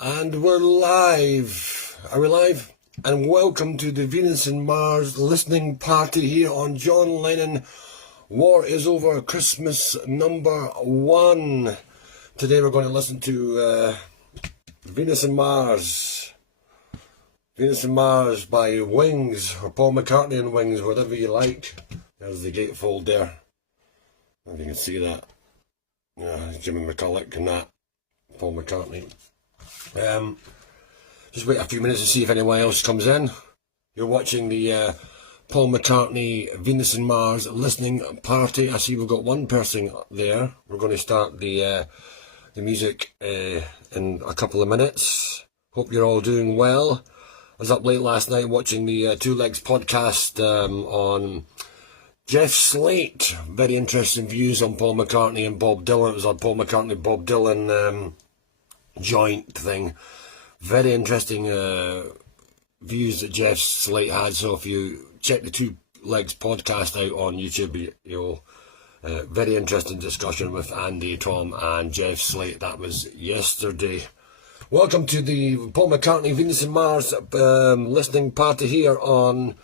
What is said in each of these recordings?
And we're live. Are we live? And welcome to the Venus and Mars listening party here on John Lennon War Is Over Christmas #1. Today we're going to listen to Venus and Mars. Venus and Mars by Wings, or Paul McCartney and Wings, whatever you like. There's the gatefold there. If you can see that. Jimmy McCulloch and that. Paul McCartney. Just wait a few minutes to see if anyone else comes in. You're watching the Paul McCartney Venus and Mars listening party. I see we've got one person there. We're going to start the music in a couple of minutes. Hope you're all doing well. I was up late last night watching the Two Legs podcast on Jeff Slate. Very interesting views on Paul McCartney and Bob Dylan. It was on Paul McCartney, Bob Dylan joint thing. Very interesting views that Jeff Slate had. So if you check the Two Legs podcast out on YouTube, you'll very interesting discussion with Andy, Tom and Jeff Slate. That was yesterday. Welcome to the Paul McCartney Venus and Mars listening party here on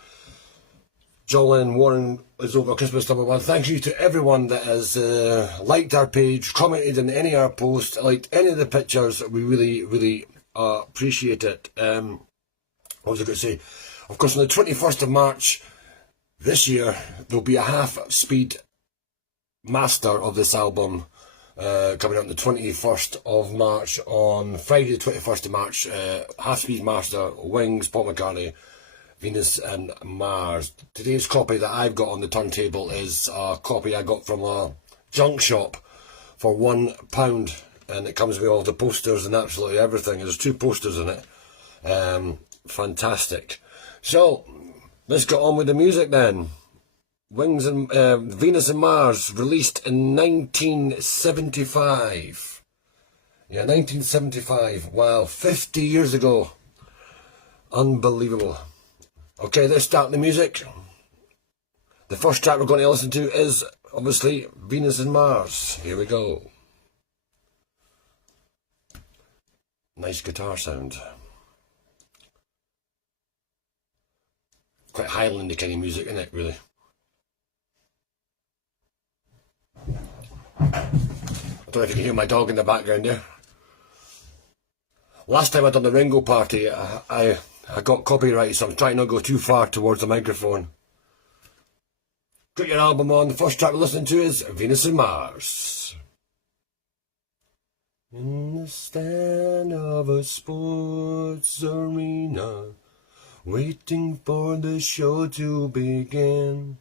John Lennon War Is Over Christmas #1. Thank you to everyone that has liked our page, commented on any of our posts, liked any of the pictures. We really appreciate it. What was I going to say? Of course, on the 21st of March this year, there'll be a half-speed master of this album coming out on the 21st of March. On Friday the 21st of March, half-speed master, Wings, Paul McCartney, Venus and Mars. Today's copy that I've got on the turntable is a copy I got from a junk shop for £1, and it comes with all the posters and absolutely everything. There's 2 posters in it. Fantastic. So let's get on with the music then. Wings and Venus and Mars, released in 1975. Yeah, 1975. Wow, 50 years ago. Unbelievable. Okay, let's start the music. The first track we're going to listen to is, obviously, Venus and Mars. Here we go. Nice guitar sound. Quite Highlandy kind of music, isn't it, really? I don't know if you can hear my dog in the background there. Last time I done the Ringo party, I got copyright, so I'm trying not to go too far towards the microphone. Got your album on. The first track we're listening to is Venus and Mars. In the stand of a sports arena, waiting for the show to begin.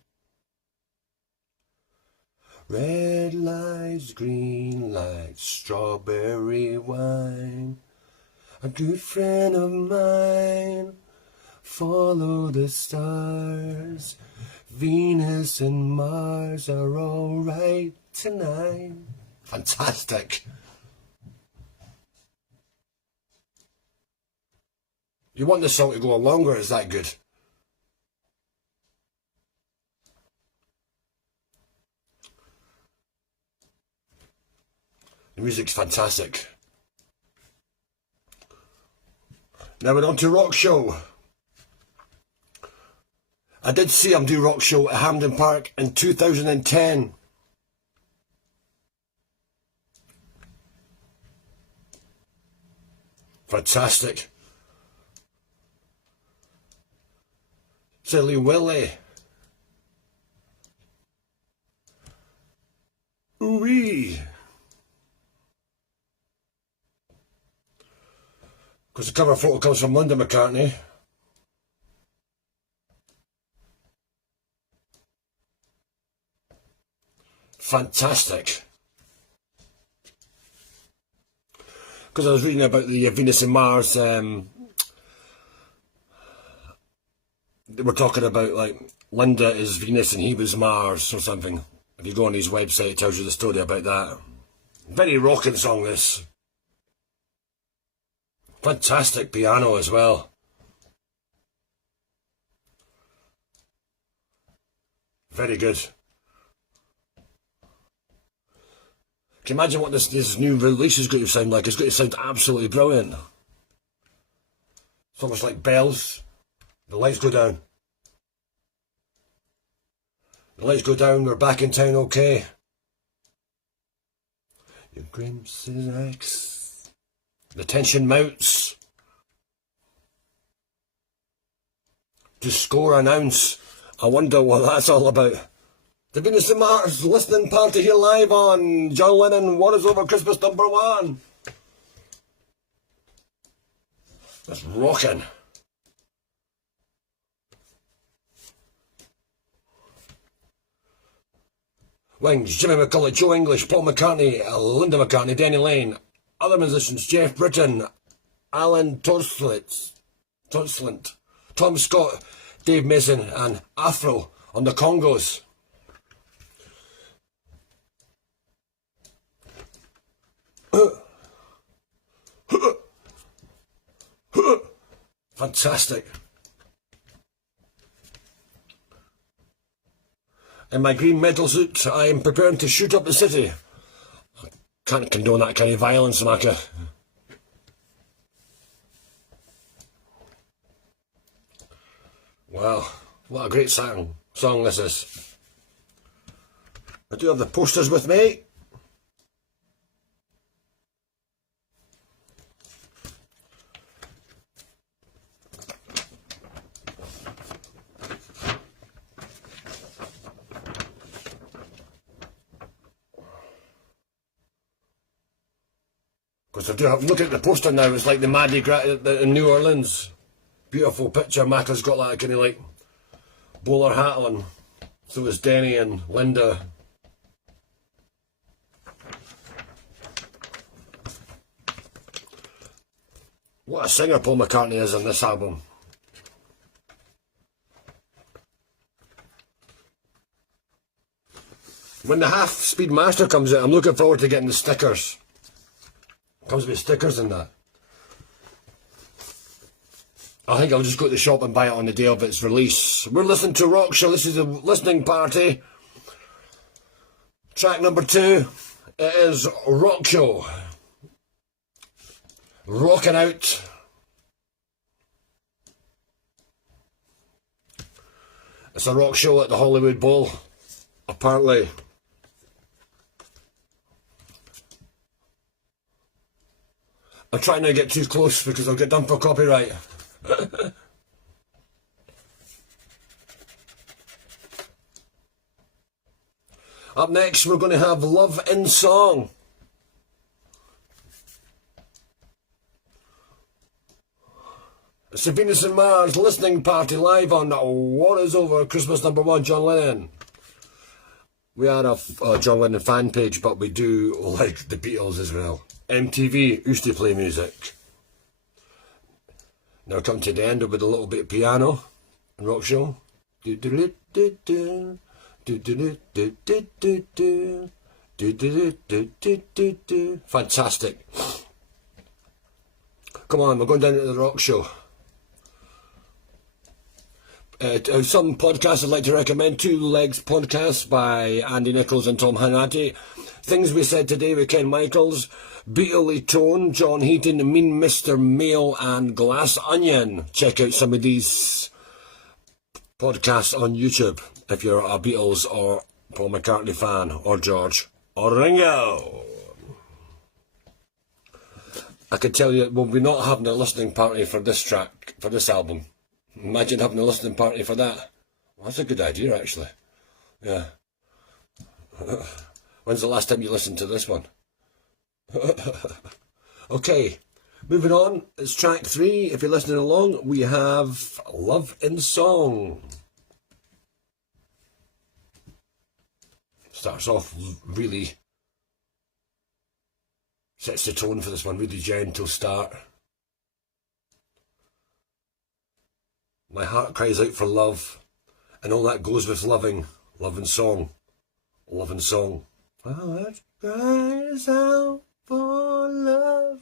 Red lights, green lights, strawberry wine. A good friend of mine, follow the stars. Venus and Mars are alright tonight. Fantastic. You want this song to go on longer? Is that good? The music's fantastic. Now we're on to Rock Show. I did see him do Rock Show at Hampden Park in 2010. Fantastic. Silly Willy. Ooh-wee. Because the cover photo comes from Linda McCartney. Fantastic. Because I was reading about the Venus and Mars, they were talking about, like, Linda is Venus and he was Mars or something. If you go on his website, it tells you the story about that. Very rocking song, this. Fantastic piano as well. Very good. Can you imagine what this new release is going to sound like? It's going to sound absolutely brilliant. It's almost like bells. The lights go down. The lights go down, we're back in town, okay. Your glimpse is X. The tension mounts. To score an ounce. I wonder what that's all about. The Venus and Mars listening party here live on John Lennon, What Is Over Christmas #1. That's rocking. Wings, Jimmy McCullough, Joe English, Paul McCartney, Linda McCartney, Denny Lane, other musicians, Jeff Britton, Alan Torslint, Tom Scott, Dave Mason, and Afro on the congos. Fantastic. In my green metal suit, I am preparing to shoot up the city. I can't condone that kind of violence, Maka. Wow, what a great song this is. I do have the posters with me. Because I do have, look at the poster now, it's like the Mardi Gras in New Orleans. Beautiful picture, Maka's got that kind of like bowler hat on. So is Denny and Linda. What a singer Paul McCartney is on this album. When the half-speed master comes out, I'm looking forward to getting the stickers. Comes with stickers and that. I think I'll just go to the shop and buy it on the day of its release. We're listening to Rock Show. This is a listening party. Track number 2. It is Rock Show. Rocking out. It's a rock show at the Hollywood Bowl, apparently. I'm trying not to get too close because I'll get done for copyright. Up next, we're going to have Love in Song. It's the Venus and Mars listening party live on What Is Over Christmas #1, John Lennon. We are a John Lennon fan page, but we do like the Beatles as well. MTV used to play music. Now come to the end with a little bit of piano and rock show. Fantastic. Come on, we're going down to the rock show. Some podcasts I'd like to recommend. Two Legs podcast by Andy Nichols and Tom Hanratty. Things We Said Today with Ken Michaels. Beatley Tone, John Heaton, Mean Mr. Mail and Glass Onion. Check out some of these podcasts on YouTube if you're a Beatles or Paul McCartney fan, or George, or Ringo. I can tell you, we'll be not having a listening party for this track, for this album. Imagine having a listening party for that. Well, that's a good idea, actually. Yeah. When's the last time you listened to this one? Okay, moving on. It's track 3. If you're listening along, we have Love in Song. Starts off really, sets the tone for this one, really gentle start. My heart cries out for love, and all that goes with loving. Love and song. Love and song. My heart cries out for love,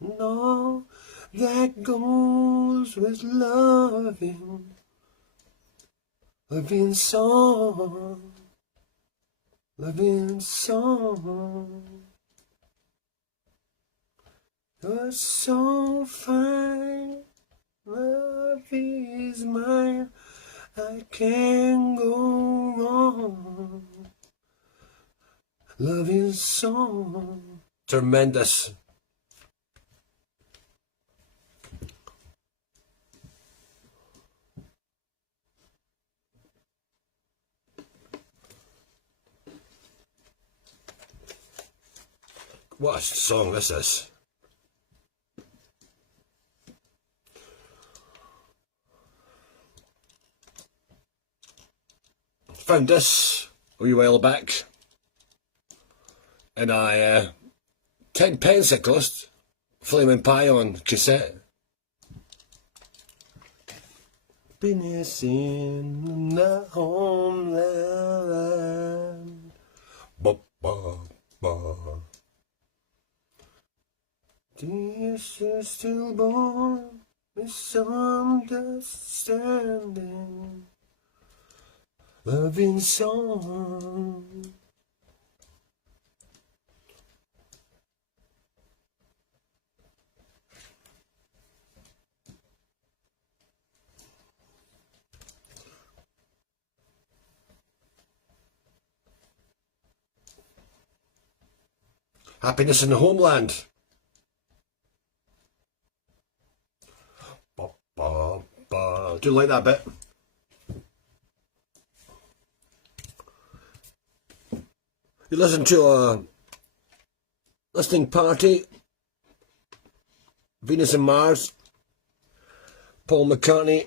and all that goes with loving. Loving song. Loving song. You're so fine. Love is mine, I can't go wrong. Love is song. Tremendous. What a song this is. Found this a wee while back, and 10 pence it cost, Flaming Pie on cassette. Happiness in the homeland. Ba ba ba. Dear sister born, misunderstanding. Loving song. Happiness in the homeland. Ba, ba, ba. Do you like that bit? You listen to a listening party, Venus and Mars, Paul McCartney.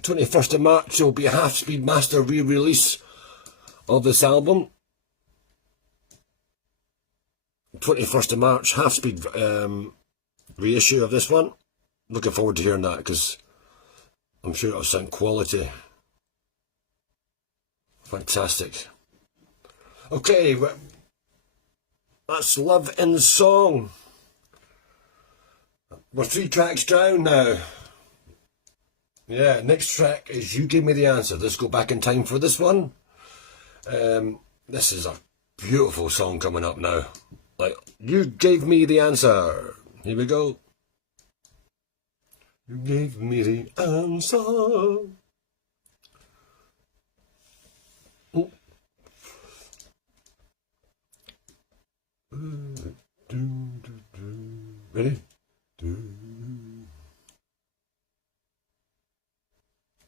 21st of March will be a half-speed master re-release of this album. 21st of March, half-speed reissue of this one. Looking forward to hearing that, because I'm sure it'll sound quality. Fantastic. Okay, that's Love in Song. We're 3 tracks down now. Yeah, next track is You Gave Me the Answer. Let's go back in time for this one. This is a beautiful song coming up now. Like, you gave me the answer. Here we go. You gave me the answer. Oh. Ready?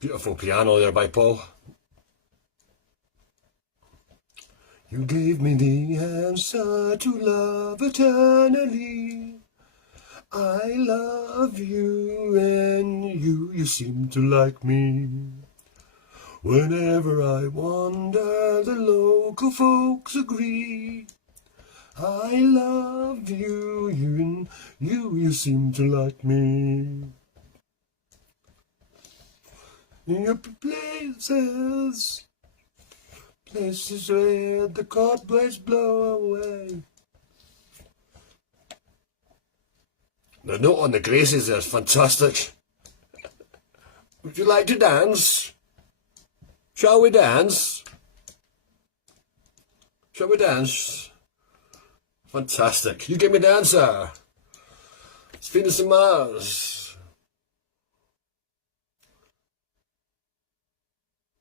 Beautiful piano there by Paul. You gave me the answer to love eternally. I love you and you seem to like me. Whenever I wander, the local folks agree. I love you, and you seem to like me. In your places where the cobwebs blow away. The note on the Graces is fantastic. Would you like to dance? Shall we dance? Shall we dance? Fantastic. You give me the answer. It's Venus and Mars.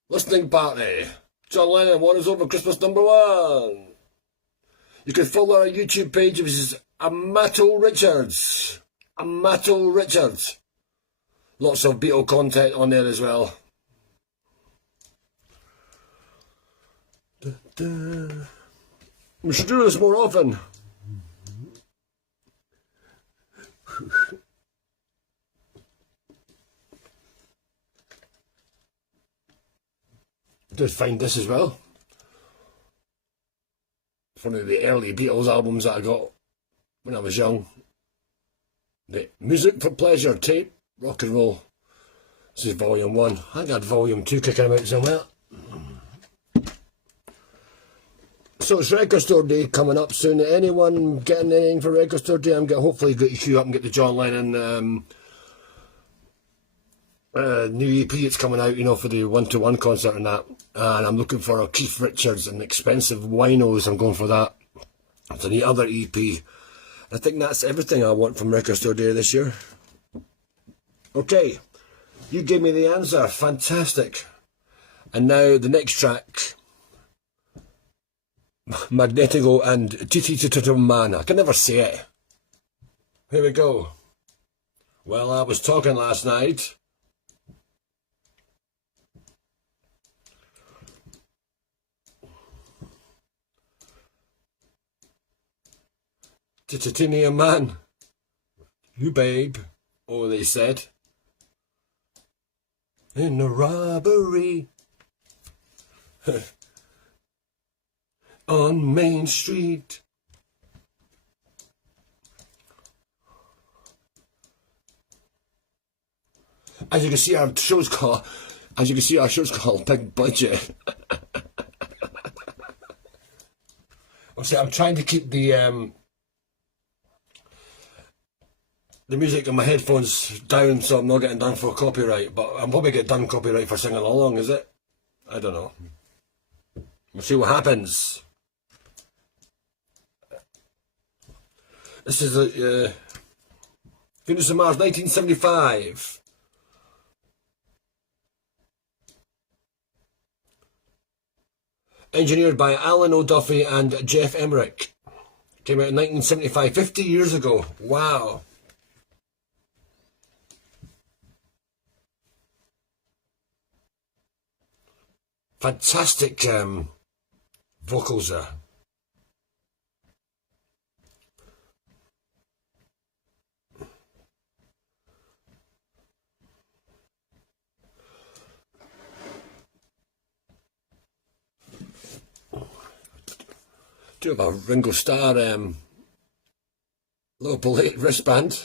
Listening party. John Lennon, One Is Over Christmas #1. You can follow our YouTube page, which is Amato Richards. Amato Richards. Lots of Beatle content on there as well. We should do this more often. Just find this as well. It's one of the early Beatles albums that I got when I was young. The Music for Pleasure tape, rock and roll. This is volume 1. I think I had volume 2 kicking about somewhere. So it's Record Store Day coming up soon. Anyone getting anything for Record Store Day? I'm going to hopefully get you queue up and get the John Lennon new EP that's coming out, you know, for the 1-to-1 concert and that. And I'm looking for a Keith Richards and Expensive Winos. I'm going for that. It's the other EP. I think that's everything I want from Record Store Day this year. Okay, you gave me the answer. Fantastic. And now the next track, Magnetico and Titi Man. I can never say it. Here we go. Well, I was talking last night. Titanium Man. You babe. Oh, they said. In a robbery. On Main Street. As you can see, our show's called Big Budget. See, I'm trying to keep the music on my headphones down so I'm not getting done for copyright, but I'll probably get done copyright for singing along, is it? I don't know. We'll see what happens. This is Venus and Mars 1975. Engineered by Alan O'Duffy and Jeff Emmerich. Came out in 1975, 50 years ago. Wow. Fantastic vocals there. Do have a Ringo Starr little plate wristband.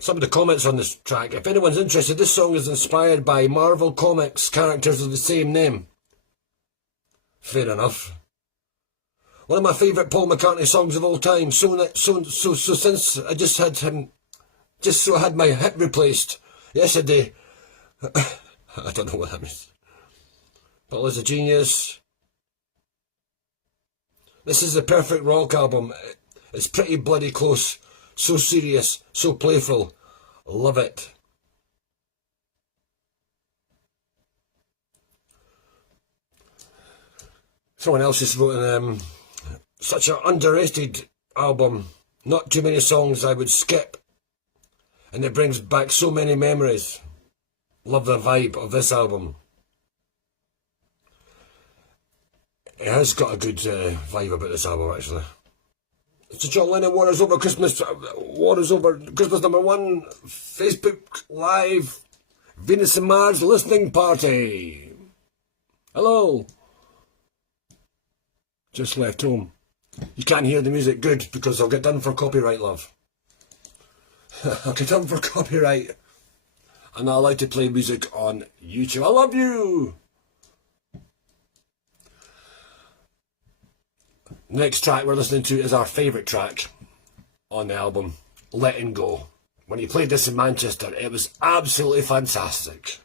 Some of the comments on this track. If anyone's interested, this song is inspired by Marvel Comics characters of the same name. Fair enough. One of my favourite Paul McCartney songs of all time. So since I just had my hip replaced yesterday. I don't know what that means. Paul is a genius. This is the perfect rock album. It's pretty bloody close. So serious, so playful. Love it. Someone else just wrote such an underrated album. Not too many songs I would skip. And it brings back so many memories. Love the vibe of this album. It has got a good vibe about this album, actually. It's a John Lennon War is Over Christmas. War is Over Christmas #1. Facebook Live. Venus and Mars listening party. Hello. Just left home. You can't hear the music. Good, because I'll get done for copyright, love. I'll get done for copyright. And I like to play music on YouTube. I love you. Next track we're listening to is our favourite track on the album, Letting Go. When he played this in Manchester, it was absolutely fantastic.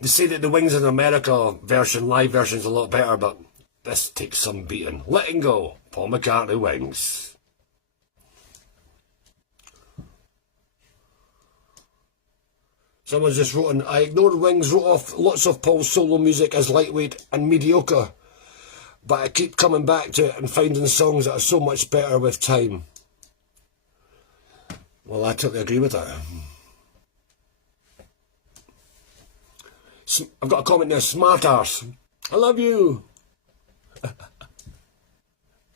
They say that the Wings in America version, live version, is a lot better, but this takes some beating. Letting Go, Paul McCartney Wings. Someone just wrote, I ignored Wings, wrote off lots of Paul's solo music as lightweight and mediocre. But I keep coming back to it and finding songs that are so much better with time. Well, I totally agree with that. I've got a comment there, smart arse. I love you.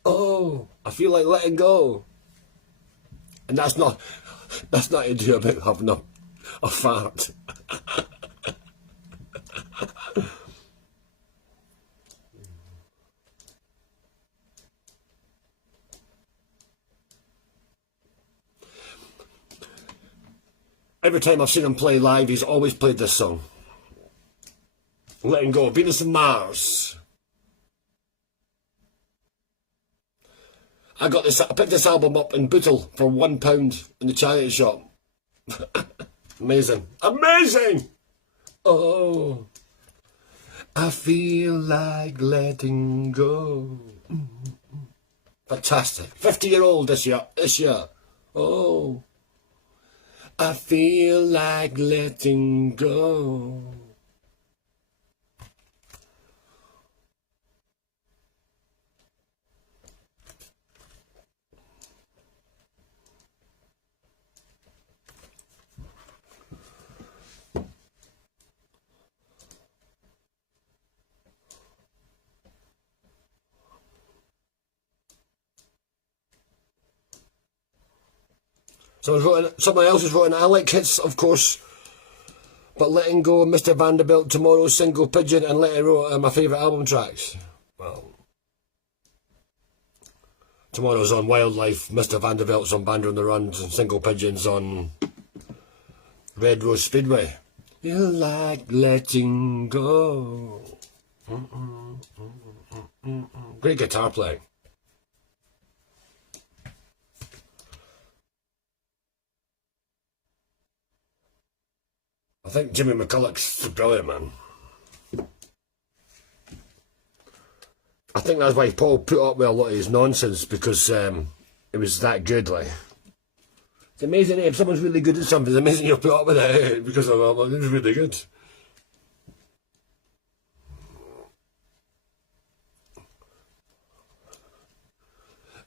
Oh, I feel like letting go. And that's not to do about having a fart. Every time I've seen him play live, he's always played this song. Letting Go, Venus and Mars. I picked this album up in Bootle for £1 in the charity shop. Amazing. Amazing! Oh, I feel like letting go. Fantastic. 50-year-old this year. Oh, I feel like letting go. Someone else has written, I like hits, of course, but letting go of Mr. Vanderbilt, Tomorrow, Single Pigeon, and Let It Roll are my favourite album tracks. Well, Tomorrow's on Wildlife, Mr. Vanderbilt's on Band on the Run, and Single Pigeon's on Red Rose Speedway. You like letting go. Great guitar playing. I think Jimmy McCulloch's brilliant, man. I think that's why Paul put up with a lot of his nonsense, because it was that good, like. It's amazing, if someone's really good at something, it's amazing you'll put up with it, because it was really good.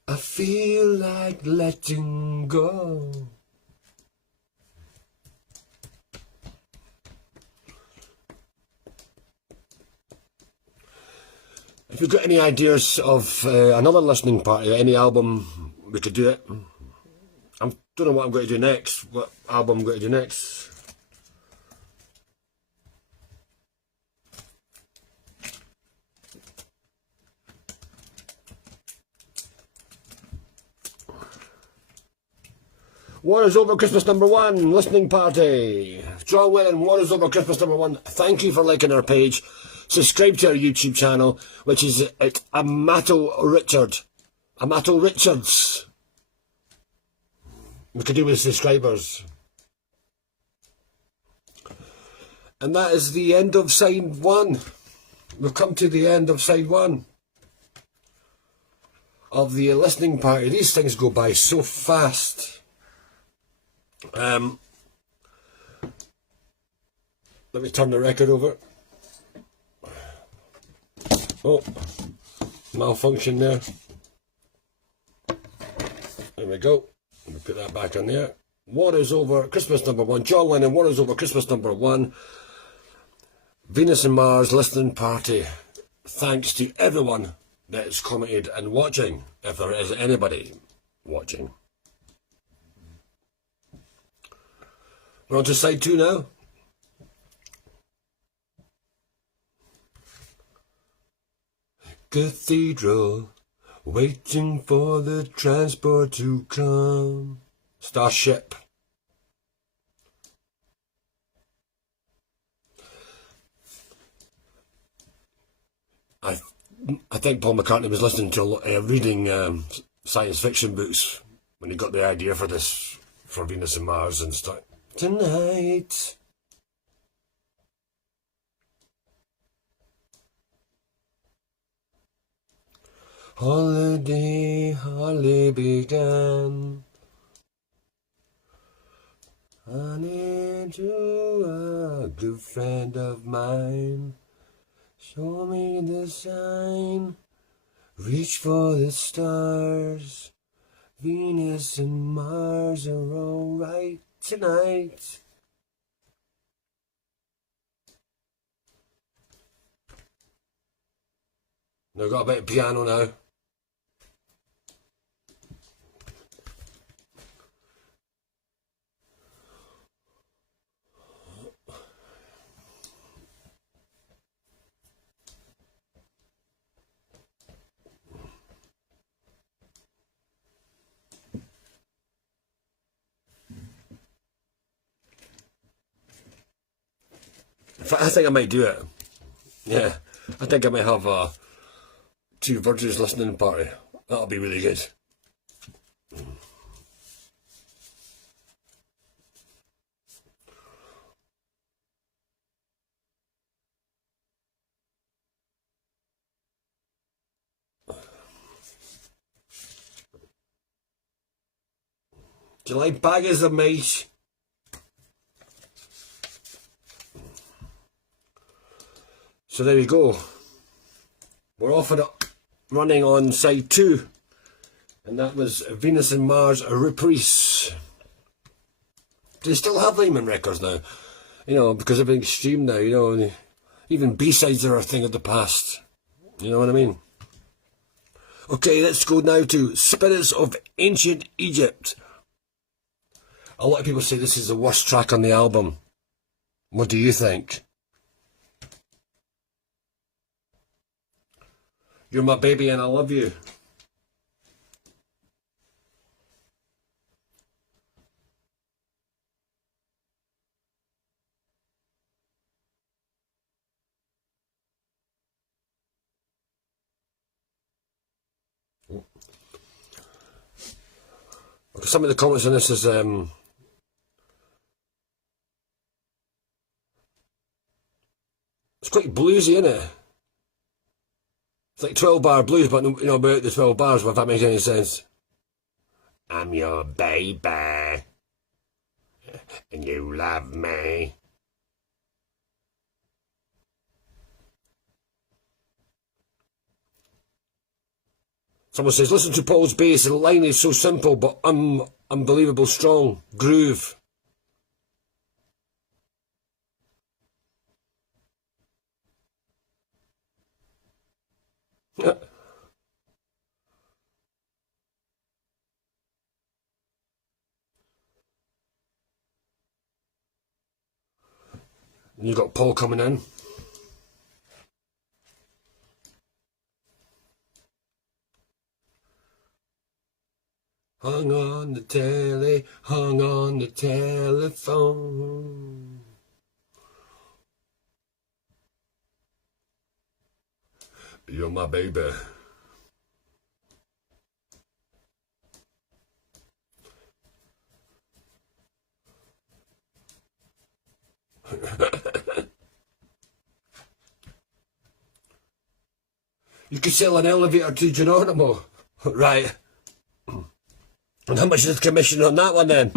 I feel like letting go. If you've got any ideas of another listening party, any album, we could do it. I don't know what I'm going to do next, what album I'm going to do next. War is Over Christmas #1, listening party. John Lennon, War is Over Christmas #1. Thank you for liking our page. Subscribe to our YouTube channel, which is at Amato Richards. We could do with subscribers. And that is the end of side 1. We've come to the end of side 1 of the listening party. These things go by so fast. Let me turn the record over. Oh, malfunction there. There we go. Let me put that back on there. War is Over Christmas #1. John Lennon, War is Over Christmas #1. Venus and Mars listening party. Thanks to everyone that's commented and watching, if there is anybody watching. We're on to side 2 now. Cathedral, waiting for the transport to come. Starship. I think Paul McCartney was listening to reading science fiction books when he got the idea for this, for Venus and Mars and stuff. Tonight. Holiday hardly began. Honey to a good friend of mine. Show me the sign. Reach for the stars. Venus and Mars are alright tonight. Now I've got a bit of piano now. I think I might do it. Yeah, I think I might have a Two Virgins listening party. That'll be really good. Do you like baggers of mice? So there we go. We're off and running on side 2. And that was Venus and Mars, a reprise. Do they still have Lyman records now? You know, because everything's streamed now, you know. Even B-sides are a thing of the past. You know what I mean? Okay, let's go now to Spirits of Ancient Egypt. A lot of people say this is the worst track on the album. What do you think? You're my baby and I love you. Some of the comments on this is it's quite bluesy, isn't it? It's like 12-bar blues, but you know about the 12 bars, if that makes any sense. I'm your baby, and you love me. Someone says, listen to Paul's bass, the line is so simple, but unbelievable strong. Groove. Yeah. And you got Paul coming in. Hung on the telly, hung on the telephone. You're my baby. You could sell an elevator to Geronimo. Right. And how much is the commission on that one then?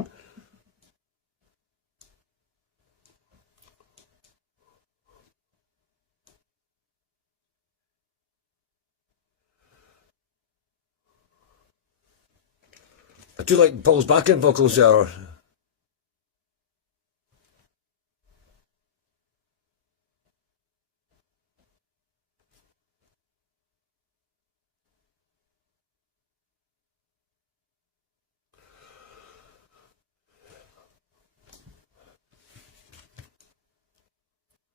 I do like Paul's backing vocals there.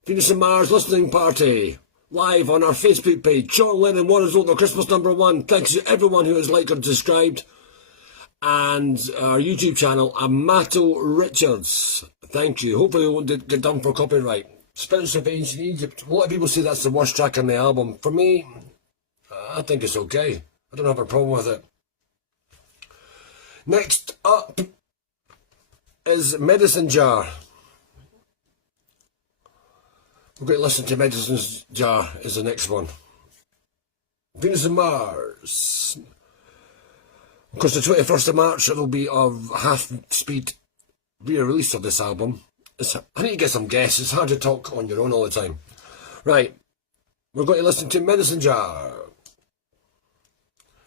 Venus and Mars listening party. Live on our Facebook page. John Lennon, What Is Old, Christmas #1. Thanks to everyone who has liked and subscribed. And our YouTube channel, Amato Richards. Thank you. Hopefully it won't get done for copyright. Spirits of Ancient Egypt. A lot of people say that's the worst track on the album. For me, I think it's okay. I don't have a problem with it. Next up is Medicine Jar. We're going to listen to Medicine Jar is the next one. Venus and Mars. Of course, the 21st of March, it'll be a half-speed re-release of this album. I need to get some guests. It's hard to talk on your own all the time. Right, we're going to listen to Medicine Jar.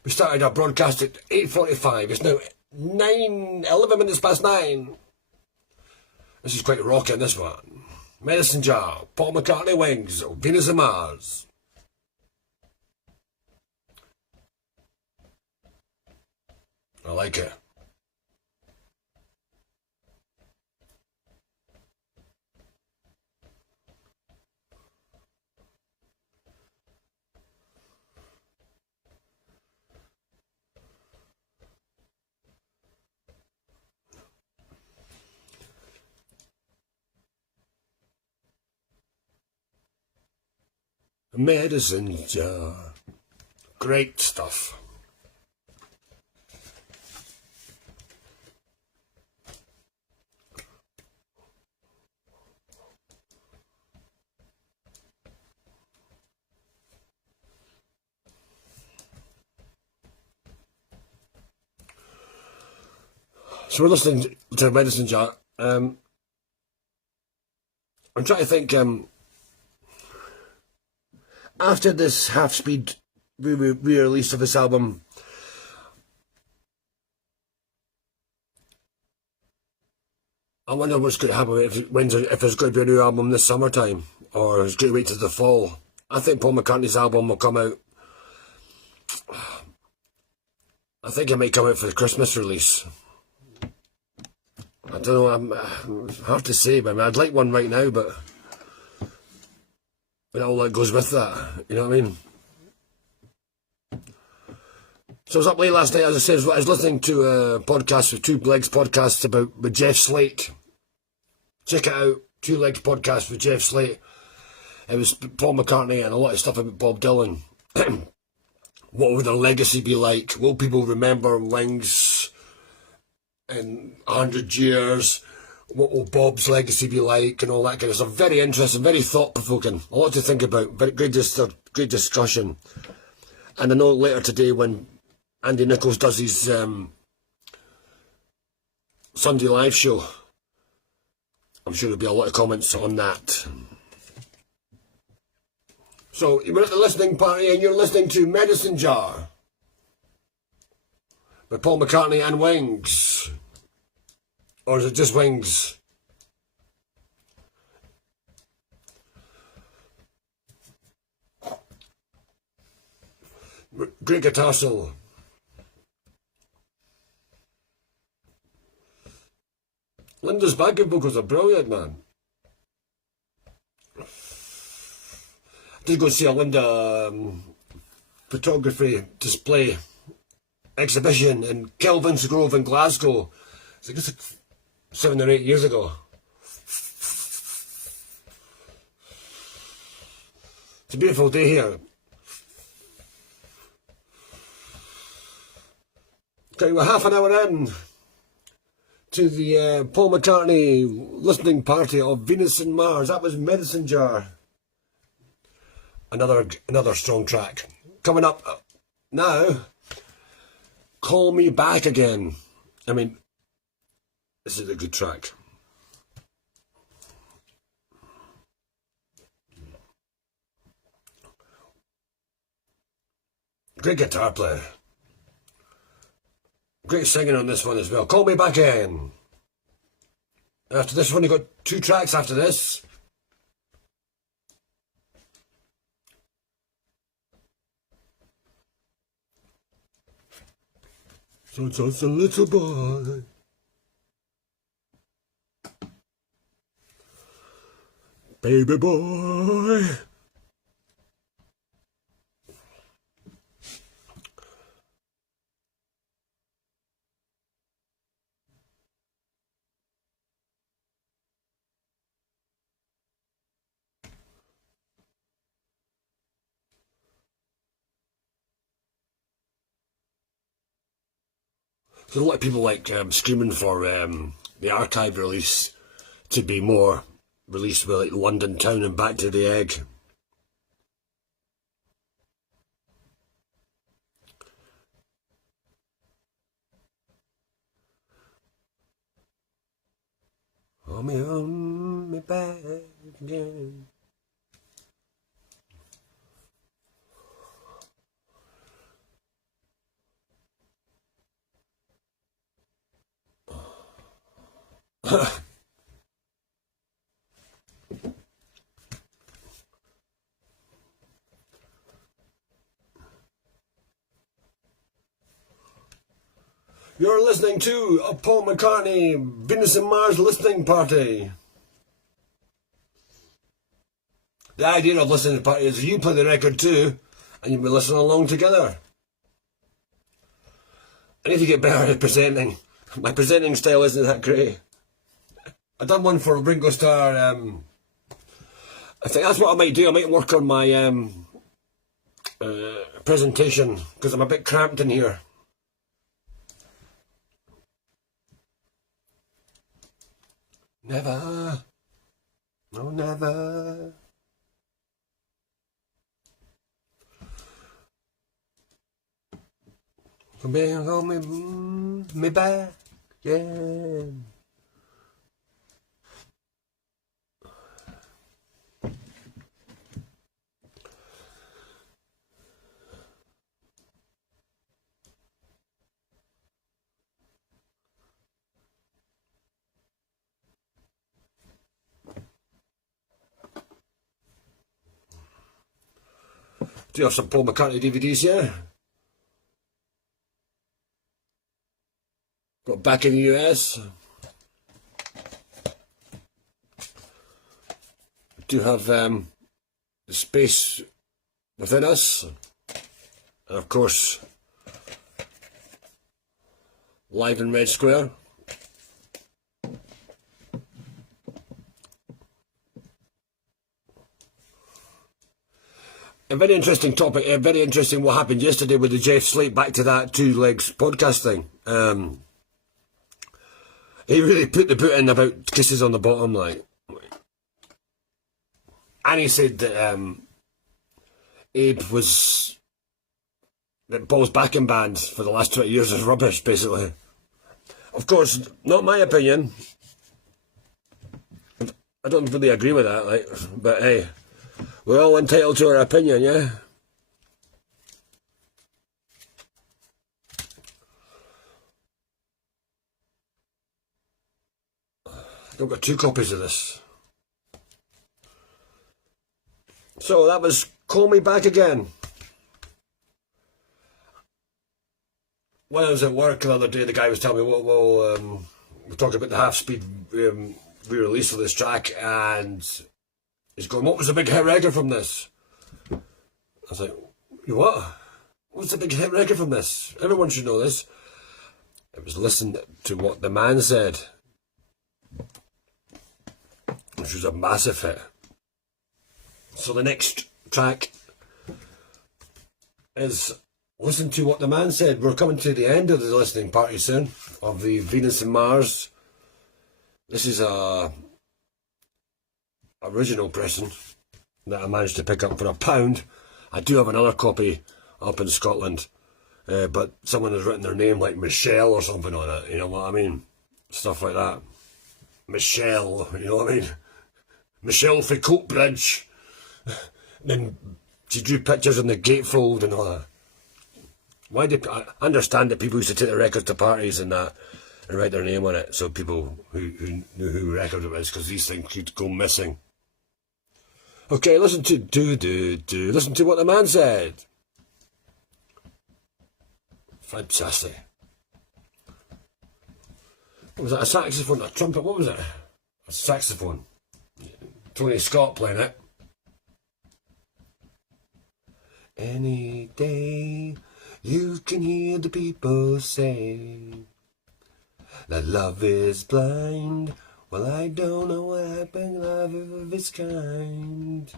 We started our broadcast at 8:45. It's now 11 minutes past 9. This is quite rocking, this one. Medicine Jar, Paul McCartney Wings, Venus and Mars. I like it. Medicine Jar. Great stuff. So we're listening to Medicine Jar. I'm trying to think, after this half-speed re-release of this album, I wonder what's going to happen if there's going to be a new album this summertime, or is it going to wait till the fall. I think Paul McCartney's album will come out. I think it might come out for the Christmas release. I don't know, I'm hard to say, but I mean, I'd like one right now, but all that goes with that, you know what I mean? So I was up late last night, as I said, I was listening to a podcast with Two Legs podcast with Jeff Slate. Check it out, Two Legs podcast with Jeff Slate. It was Paul McCartney and a lot of stuff about Bob Dylan. What would their legacy be like? Will people remember Wings in 100 years? What will Bob's legacy be like? And all that kind of stuff. Very interesting, very thought-provoking. A lot to think about. Very great discussion. And I know later today when Andy Nichols does his Sunday live show, I'm sure there'll be a lot of comments on that. So, you're at the listening party and you're listening to Medicine Jar by Paul McCartney and Wings. Or is it just Wings? Great guitar solo. Linda's backing vocals are brilliant, man. I did go see a Linda photography display exhibition in Kelvin's Grove in Glasgow. It's like 7 or 8 years ago. It's a beautiful day here. Okay, we're half an hour in to the Paul McCartney listening party of Venus and Mars. That was Medicine Jar. Another strong track. Coming up now, Call Me Back Again. I mean, this is a good track. Great guitar player. Great singing on this one as well. Call Me Back In. After this one, you got 2 tracks after this. So just a little boy. Baby boy. So a lot of people like screaming for the archive release to be more released with like London Town and Back to the Egg. Hold me back again. You're listening to a Paul McCartney Venus and Mars listening party. The idea of listening to the party is you play the record too, and you'll be listening along together. I need to get better at presenting. My presenting style isn't that great. I've done one for Ringo Starr. I think that's what I might do. I might work on my presentation, because I'm a bit cramped in here. Never. No, never. Come here, hold me back Yeah. Do you have some Paul McCartney DVDs here? Got Back in the US. Do have The Space Within Us. And of course, Live in Red Square. A very interesting topic, very interesting what happened yesterday with the Jeff Slate, back to that Two Legs podcast thing. He really put the boot in about kisses on the bottom, like. And he said that Abe was, that Paul's backing band for the last 20 years is rubbish, basically. Of course, not my opinion. I don't really agree with that, like, but hey, we're all entitled to our opinion, yeah? I've got 2 copies of this. So that was Call Me Back Again. When I was at work the other day, the guy was telling me, well, we're talking about the half-speed re-release of this track, and he's going, what was the big hit record from this? I was like, what? What's the big hit record from this? Everyone should know this. It was Listen to What the Man Said, which was a massive hit. So the next track is Listen to What the Man Said. We're coming to the end of the listening party soon of the Venus and Mars. This is a original pressing that I managed to pick up for £1. I do have another copy up in Scotland, but someone has written their name like Michelle or something on it, you know what I mean? Stuff like that. Michelle, you know what I mean? Michelle for Coatbridge. Then she drew pictures on the gatefold and all that. Why did I understand that people used to take the records to parties and that and write their name on it, so people who knew who record it was, because these things could go missing. Okay, listen to listen to What the Man Said. Fantastic. What was that? A saxophone? A trumpet? What was it? A saxophone. Tony Scott playing it. Any day you can hear the people say that love is blind. Well, I don't know what happened, love of its kind.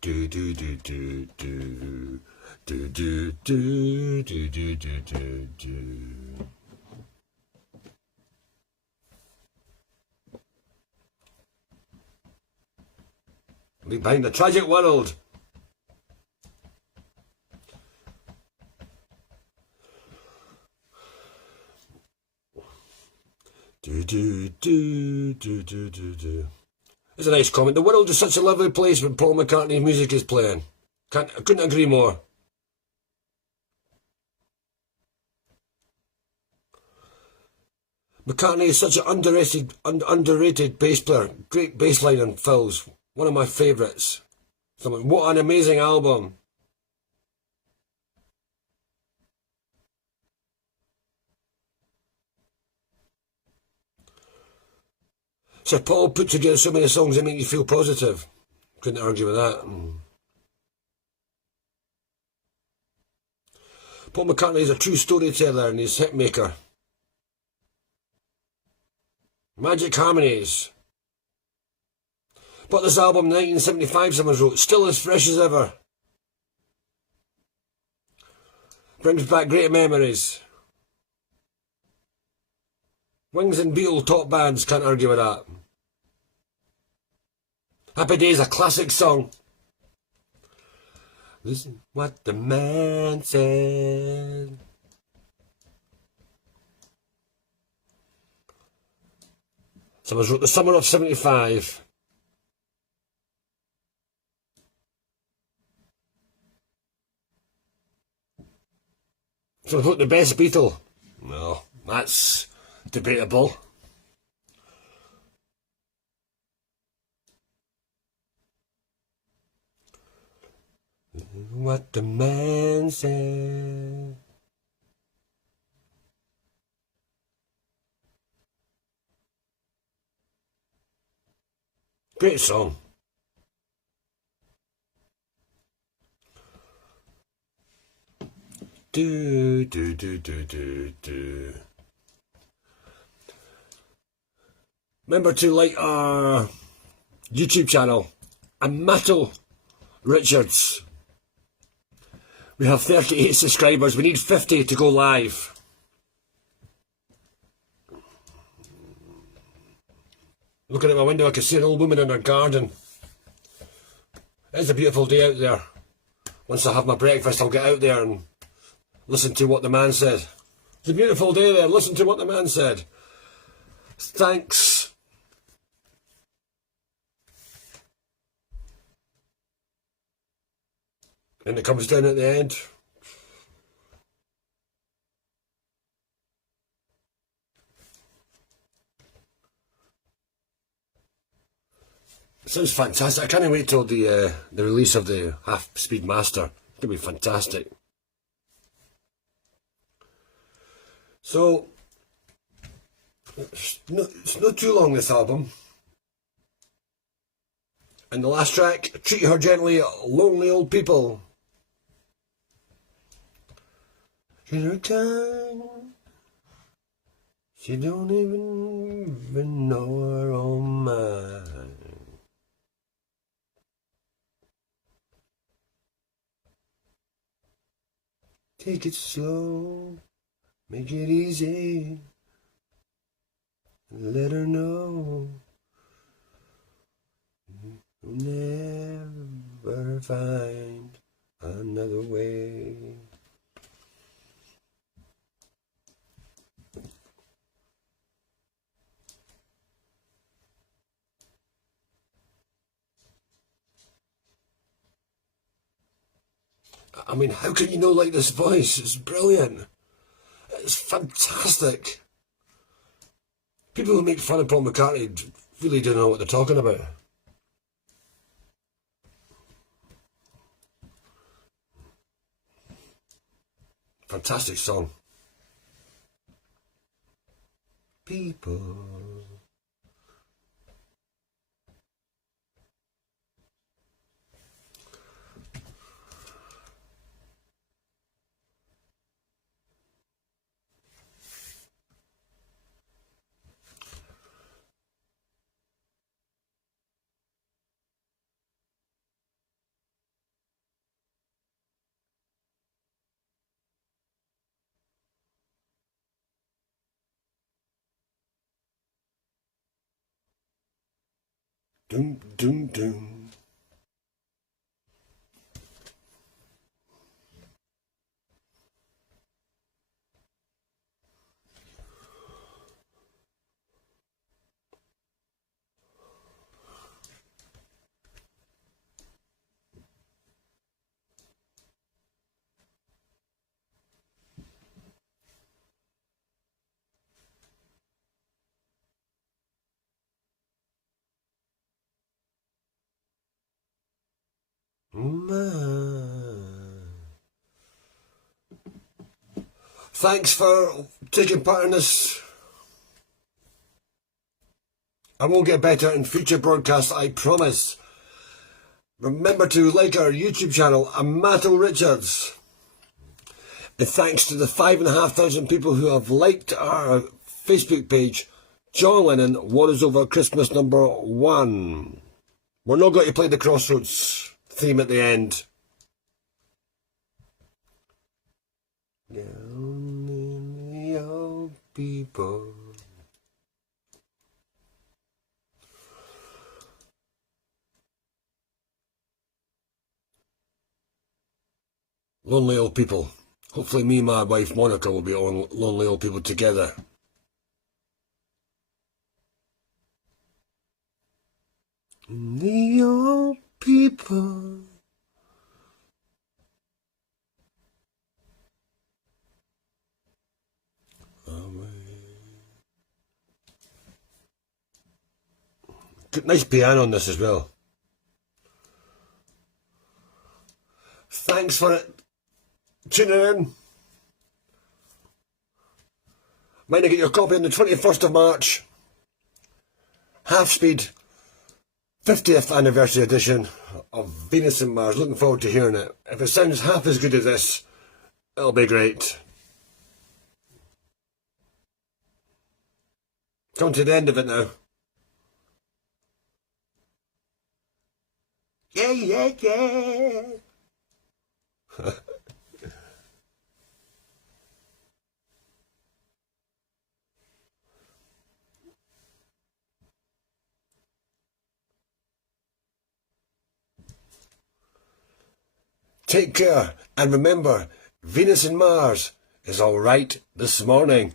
Do do do do do do do do do do do do. Leave behind the tragic world. Do do do do do do do. It's a nice comment. The world is such a lovely place when Paul McCartney's music is playing. I couldn't agree more. McCartney is such an underrated bass player. Great bass line and fills. One of my favourites. What an amazing album. So Paul put together so many songs that make you feel positive. Couldn't argue with that. Paul McCartney is a true storyteller and he's a hit maker. Magic Harmonies. But this album in 1975 someone wrote, still as fresh as ever. Brings back great memories. Wings and Beatle top bands, can't argue with that. Happy Days, a classic song. Listen what the man said. Someone's wrote the summer of 75. Someone's wrote the best Beatle. No, that's debatable. What the man said. Great song. Do, do, do, do, do, do. Remember to like our YouTube channel, Amato Richards. We have 38 subscribers. We need 50 to go live. Looking at my window, I can see an old woman in her garden. It's a beautiful day out there. Once I have my breakfast, I'll get out there and listen to what the man said. It's a beautiful day there. Listen to what the man said. Thanks. And it comes down at the end. Sounds fantastic. I can't wait till the release of the half-speed master. It's going to be fantastic. So, it's not too long, this album. And the last track, Treat Her Gently, Lonely Old People. In her time, she don't even know her own mind. Take it slow, make it easy, and let her know you'll never find another way. I mean, how can you not like this voice? It's brilliant. It's fantastic. People who make fun of Paul McCartney really don't know what they're talking about. Fantastic song. People. Doom, doom, doom. Thanks for taking part in this. I will get better in future broadcasts, I promise. Remember to like our YouTube channel, Amato Richards. And thanks to the 5,500 people who have liked our Facebook page, John Lennon, What Is Over Christmas #1. We're not going to play the Crossroads theme at the end. Lonely old people. Lonely old people. Hopefully me and my wife Monica will be on Lonely Old People together. The old people. Good, nice piano on this as well. Thanks for it. Tuning in. Mind to get your copy on the 21st of March. Half Speed 50th anniversary edition of Venus and Mars. Looking forward to hearing it. If it sounds half as good as this, it'll be great. Come to the end of it now. Yeah, yeah, yeah. Take care, and remember, Venus and Mars is alright this morning.